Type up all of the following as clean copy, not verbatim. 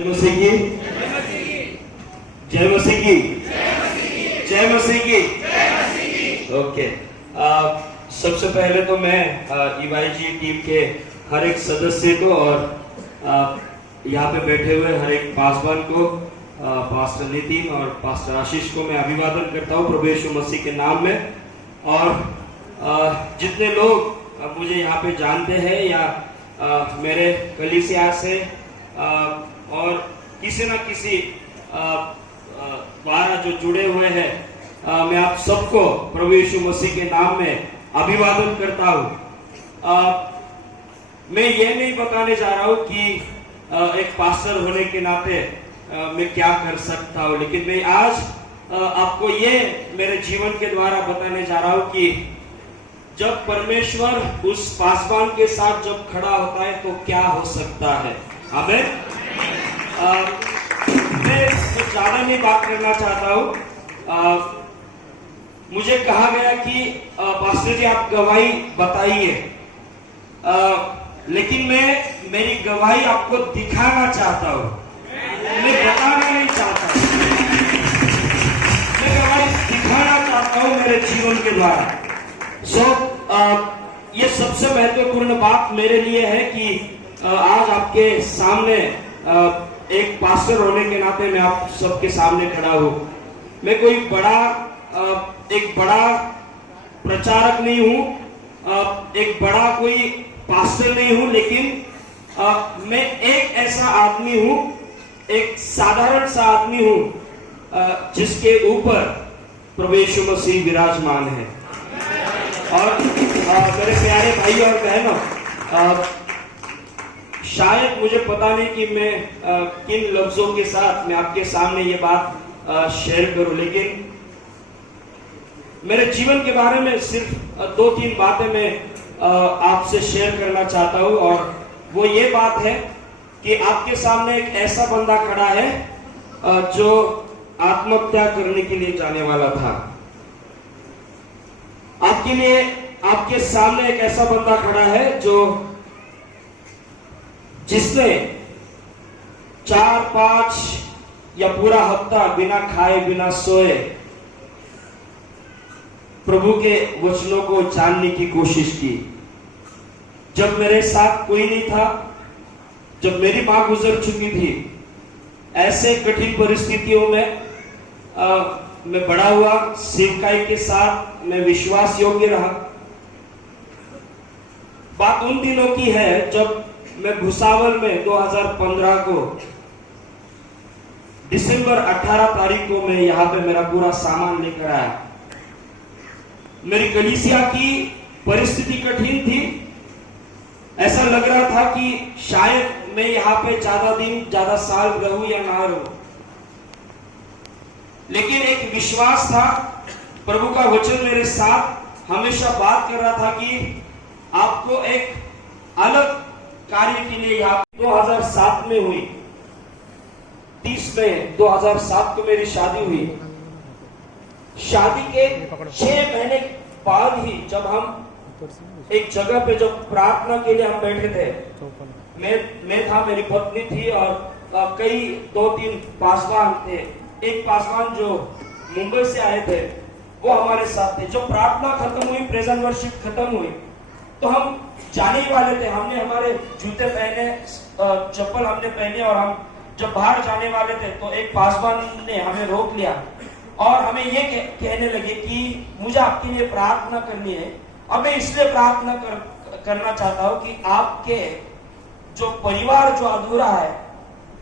जय मसीह की, जय मसीह की, जय मसीह की। ओके, सबसे पहले तो मैं EYG टीम के हर एक सदस्य को और यहाँ पे बैठे हुए हर एक पासवान को, पास्टर नितिन और पास्टर आशीष को मैं अभिवादन करता हूँ प्रभु यीशु मसीह के नाम में। और जितने लोग मुझे यहाँ पे जानते हैं या मेरे कलीसिया से और किसी न किसी द्वारा जो जुड़े हुए हैं, मैं आप सबको प्रभु यीशु मसीह के नाम में अभिवादन करता हूँ। मैं ये नहीं बताने जा रहा हूँ कि एक पास्टर होने के नाते मैं क्या कर सकता हूँ, लेकिन मैं आज आपको ये मेरे जीवन के द्वारा बताने जा रहा हूँ कि जब परमेश्वर उस पासवान के साथ जब खड़ा होता है तो क्या हो सकता है। आमीन। मैं ज्यादा नहीं बात करना चाहता हूँ। मुझे कहा गया कि पास्टर जी आप गवाही बताइए, लेकिन मैं मेरी गवाही आपको दिखाना चाहता हूँ, मैं बताना नहीं चाहता। मैं गवाही दिखाना चाहता हूँ मेरे जीवन के द्वारा। ये सबसे महत्वपूर्ण बात मेरे लिए है कि आज आपके सामने एक पास्टर होने के नाते मैं आप सबके सामने खड़ा हूँ। मैं कोई एक बड़ा प्रचारक नहीं हूँ, एक बड़ा कोई पास्टर नहीं हूँ, लेकिन मैं एक ऐसा आदमी हूँ, एक साधारण सा आदमी हूँ जिसके ऊपर प्रभु यीशु मसीह विराजमान है। और मेरे प्यारे भाई और बहनों, शायद मुझे पता नहीं कि मैं किन लफ्जों के साथ मैं आपके सामने ये बात शेयर करूं, लेकिन मेरे जीवन के बारे में सिर्फ 2-3 बातें मैं आपसे शेयर करना चाहता हूं। और वो ये बात है कि आपके सामने एक ऐसा बंदा खड़ा है जो आत्महत्या करने के लिए जाने वाला था। आपके सामने एक ऐसा बंदा खड़ा है जिसने 4-5 या पूरा हफ्ता बिना खाए बिना सोए प्रभु के वचनों को जानने की कोशिश की। जब मेरे साथ कोई नहीं था, जब मेरी मां गुजर चुकी थी, ऐसे कठिन परिस्थितियों में मैं बड़ा हुआ, सेवकाई के साथ मैं विश्वास योग्य रहा। बात उन दिनों की है जब मैं भुसावल में 2015 को दिसंबर 18 तारीख को मैं यहाँ पे मेरा पूरा सामान लेकर आया। मेरी कलीसिया की परिस्थिति कठिन थी। ऐसा लग रहा था कि शायद मैं यहाँ पे ज्यादा दिन ज्यादा साल रहूं या ना रहूं, लेकिन एक विश्वास था। प्रभु का वचन मेरे साथ हमेशा बात कर रहा था कि आपको एक अलग कार्य के लिए यहाँ 2007 में हुई, 30 मई 2007 को मेरी शादी हुई। शादी के 6 महीने बाद ही जब हम एक जगह पे जब प्रार्थना के लिए हम बैठे थे, मैं था, मेरी पत्नी थी और कई 2-3 पासवान थे। एक पासवान जो मुंबई से आए थे वो हमारे साथ थे। जब प्रार्थना खत्म हुई, प्रेजेंट वर्शिप खत्म हुई, तो हम जाने ही वाले थे। हमने हमारे जूते पहने, चप्पल हमने पहने और हम जब बाहर जाने वाले थे तो एक पासवान ने हमें रोक लिया और हमें ये कहने लगे कि मुझे आपके लिए प्रार्थना करनी है। अब मैं इसलिए प्रार्थना करना चाहता हूँ कि आपके जो परिवार जो अधूरा है,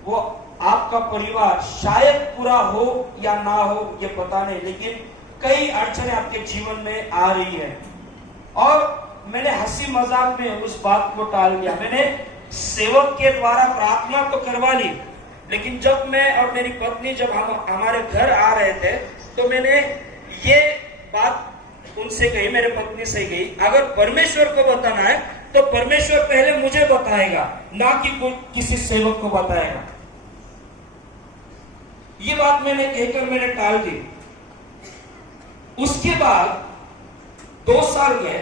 वो आपका परिवार शायद पूरा हो या ना हो ये पता नहीं, लेकिन कई अड़चने आपके जीवन में आ रही है। और मैंने हंसी मजाक में उस बात को टाल दिया। मैंने सेवक के द्वारा प्रार्थना तो करवा ली, लेकिन जब मैं और मेरी पत्नी जब हम हमारे घर आ रहे थे तो मैंने ये बात उनसे कही, मेरे पत्नी से कही, अगर परमेश्वर को बताना है तो परमेश्वर पहले मुझे बताएगा, ना कि किसी सेवक को बताएगा। ये बात मैंने कहकर मैंने टाल दी। उसके बाद 2 साल गए।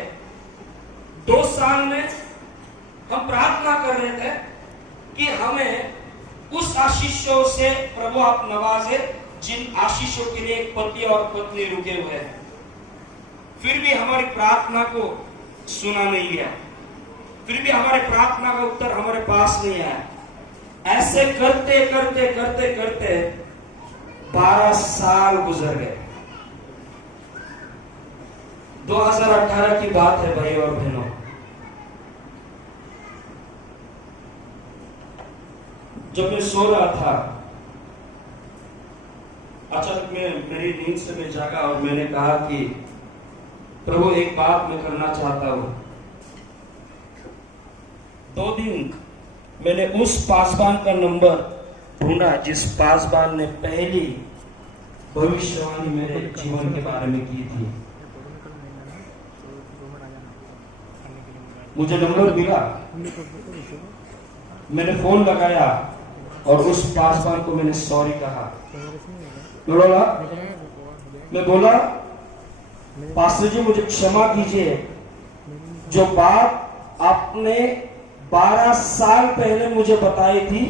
2 साल में हम प्रार्थना कर रहे थे कि हमें उस आशीषों से प्रभु आप नवाजे जिन आशीषों के लिए पति और पत्नी रुके हुए हैं। फिर भी हमारी प्रार्थना को सुना नहीं गया, फिर भी हमारे प्रार्थना का उत्तर हमारे पास नहीं आया। ऐसे करते करते करते करते 12 साल गुजर गए। 2018 की बात है भाई और बहनों। जब मैं सो रहा था, अचानक मेरी नींद से मैं जागा और मैंने कहा कि प्रभु एक बात मैं करना चाहता हूं। 2 दिन मैंने उस पासवान का नंबर ढूंढा जिस पासवान ने पहली भविष्यवाणी मेरे जीवन के बारे में की थी। मुझे नंबर मिला, मैंने फोन लगाया और उस पासवान को मैंने सॉरी कहा। मैं बोला पास्टर जी मुझे क्षमा कीजिए, जो बात आपने 12 साल पहले मुझे बताई थी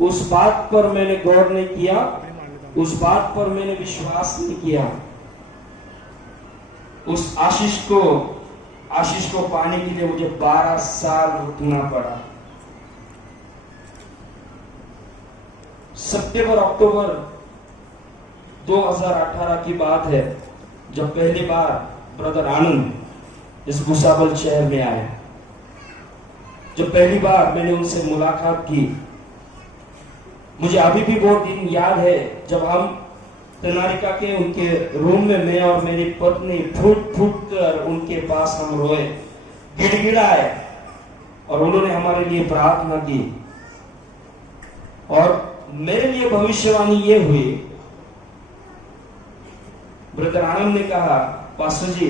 उस बात पर मैंने गौर नहीं किया, उस बात पर मैंने विश्वास नहीं किया। उस आशीष को पाने के लिए मुझे 12 साल रुकना पड़ा। सितंबर अक्टूबर 2018 की बात है जब पहली बार ब्रदर आनंद इस भूसावल शहर में आए। जब पहली बार मैंने उनसे मुलाकात की, मुझे अभी भी वो दिन याद है जब हम तनारिका के उनके रूम में मैं और मेरी पत्नी फूट फूट कर उनके पास हम रोए, गिड़गिड़ाए और उन्होंने हमारे लिए प्रार्थना की। और मेरे लिए भविष्यवाणी ये हुई, ब्रदर आनंद ने कहा पास्टर जी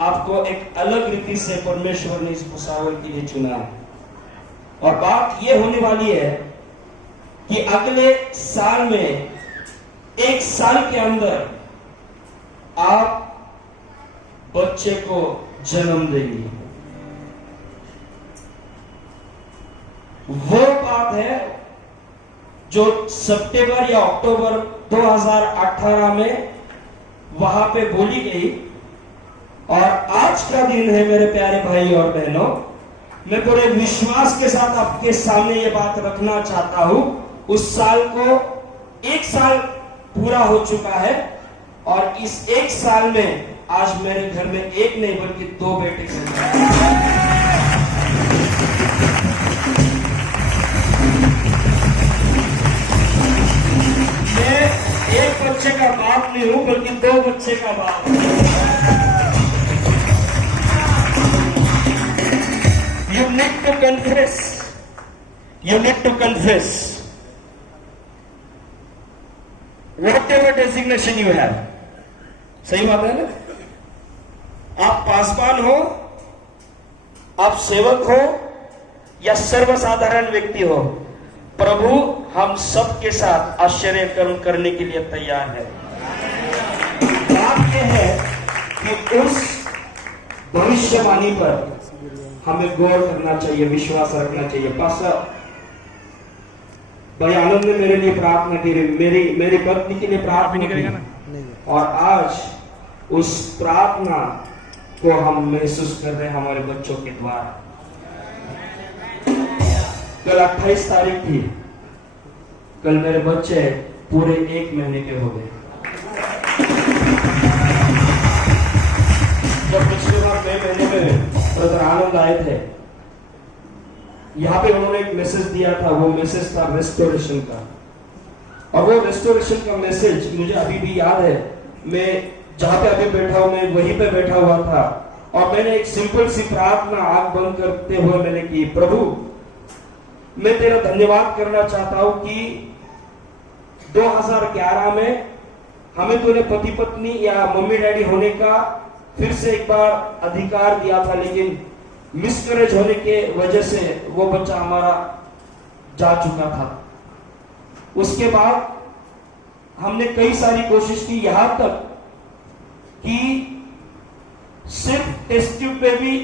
आपको एक अलग रीति से परमेश्वर ने इस भूसावल के लिए चुना है और बात ये होने वाली है कि अगले साल में 1 साल के अंदर आप बच्चे को जन्म देंगे। वो बात है जो सितंबर या अक्टूबर 2018 में वहां पे बोली गई। और आज का दिन है मेरे प्यारे भाई और बहनों, मैं पूरे विश्वास के साथ आपके सामने ये बात रखना चाहता हूं। उस साल को 1 साल पूरा हो चुका है और इस 1 साल में आज मेरे घर में एक नहीं बल्कि 2 बेटे हैं। मैं एक बच्चे का बाप नहीं हूं बल्कि 2 बच्चे का बाप हूं। You need to confess. You need to confess. Whatever designation you have. सही बात है ना? आप पासवान हो, आप सेवक हो या सर्वसाधारण व्यक्ति हो, प्रभु हम सबके साथ आश्चर्य कर्म करने के लिए तैयार है। बात यह है कि उस भविष्यवाणी पर हमें गौर करना चाहिए, विश्वास रखना चाहिए। पास्टर भाई आनंद ने मेरे लिए प्रार्थना की, मेरी पत्नी के लिए प्रार्थना की और आज उस प्रार्थना को हम महसूस कर रहे हैं हमारे बच्चों के द्वारा। कल 28 तारीख थी, कल मेरे बच्चे पूरे 1 महीने के हो गए। जब पिछले बार मई महीने में ब्रदर आनंद आए थे, यहाँ पे उन्होंने एक मैसेज दिया था, वो मैसेज था रेस्टोरेशन का। और वो रेस्टोरेशन का मैसेज मुझे अभी भी याद है। मैं जहां पे अभी बैठा हूं, मैं वहीं पे बैठा हुआ था और मैंने एक सिंपल सी प्रार्थना आंख बंद करते हुए मैंने की, प्रभु मैं तेरा धन्यवाद करना चाहता हूं कि 2011 में हमें तूने पति पत्नी या मम्मी डैडी होने का फिर से एक बार अधिकार दिया था, लेकिन मिसकैरेज होने के वजह से वो बच्चा हमारा जा चुका था। उसके बाद हमने कई सारी कोशिश की, यहां तक कि सिर्फ टेस्ट ट्यूब बेबी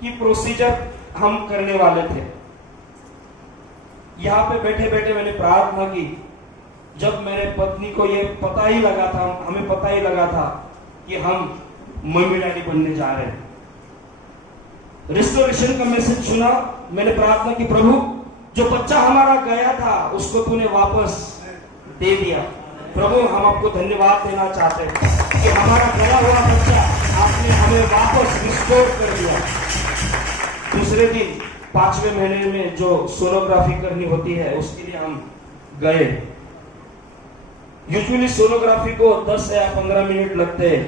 की प्रोसीजर हम करने वाले थे। यहाँ पे बैठे बैठे मैंने प्रार्थना की। जब मेरे पत्नी को ये पता ही लगा था, हमें पता ही लगा था कि हम मम्मी डैडी बनने जा रहे हैं, रिस्टोरेशन का मैसेज सुना, मैंने प्रार्थना की, प्रभु जो बच्चा हमारा गया था उसको तूने वापस दे दिया। प्रभु हम आपको धन्यवाद देना चाहते हैं कि हमारा गया हुआ बच्चा आपने हमें वापस रिस्टोर कर दिया। दूसरे दिन 5वें महीने में जो सोनोग्राफी करनी होती है उसके लिए हम गए। यूजुअली सोनोग्राफी को 10 या 15 मिनट लगते हैं।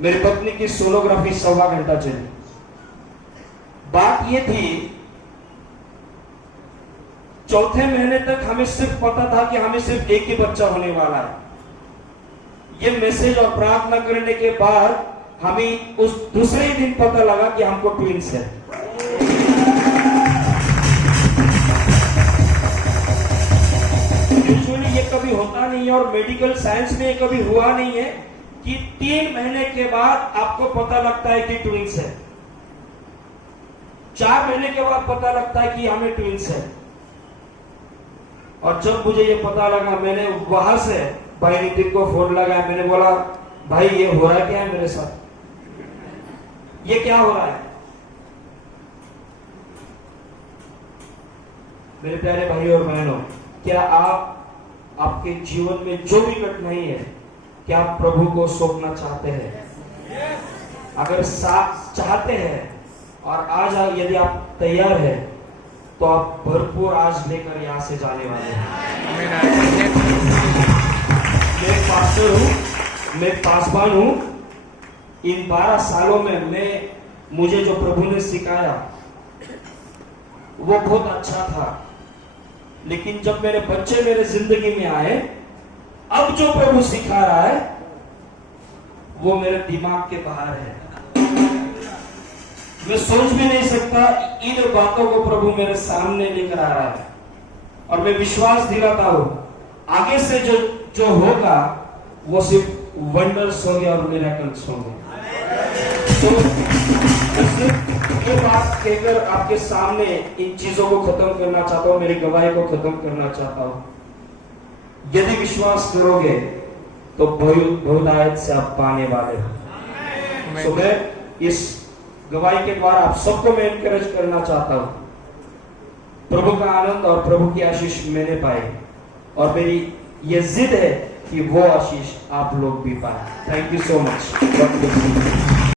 मेरी पत्नी की सोनोग्राफी 1.25 घंटा चली। बात ये थी, चौथे महीने तक हमें सिर्फ पता था कि हमें सिर्फ एक ही बच्चा होने वाला है। ये मैसेज और प्रार्थना करने के बाद हमें उस दूसरे ही दिन पता लगा कि हमको ट्विंस है। यूजुअली ये कभी होता नहीं है और मेडिकल साइंस में ये कभी हुआ नहीं है कि 3 महीने के बाद आपको पता लगता है कि ट्विंस है। 4 महीने के बाद पता लगता है कि हमें ट्विंस है। और जब मुझे ये पता लगा, मैंने वहां से भाई नितिन को फोन लगाया। मैंने बोला, भाई ये हो रहा क्या है मेरे साथ, ये क्या हो रहा है? मेरे प्यारे भाई और बहनों, क्या आप आपके जीवन में जो भी कठिनाई है, क्या आप प्रभु को सौंपना चाहते हैं? अगर चाहते हैं और आज यदि आप तैयार हैं तो आप भरपूर आज लेकर यहां से जाने वाले हैं। मैं पास्टर हूं, मैं पासवान हूं। इन 12 सालों में मुझे जो प्रभु ने सिखाया वो बहुत अच्छा था, लेकिन जब मेरे बच्चे मेरे जिंदगी में आए, अब जो प्रभु सिखा रहा है वो मेरे दिमाग के बाहर है। मैं सोच भी नहीं सकता, इन बातों को प्रभु मेरे सामने लेकर आ रहा है। और मैं विश्वास दिलाता हूं, आगे से जो होगा वो सिर्फ वंडर्स होंगे और मिरेकल्स होंगे। तो ये बात कहकर आपके सामने इन चीजों को खत्म करना चाहता हूं, मेरी गवाही को खत्म करना चाहता हूं। यदि विश्वास करोगे तो बहुतायत से आप पाने वाले हो। तो मैं इस गवाही के द्वारा आप सबको मैं एनकरेज करना चाहता हूं, प्रभु का आनंद और प्रभु की आशीष मैंने पाई, और मेरी ये जिद है कि वो आशीष आप लोग भी पाए। Thank you so much.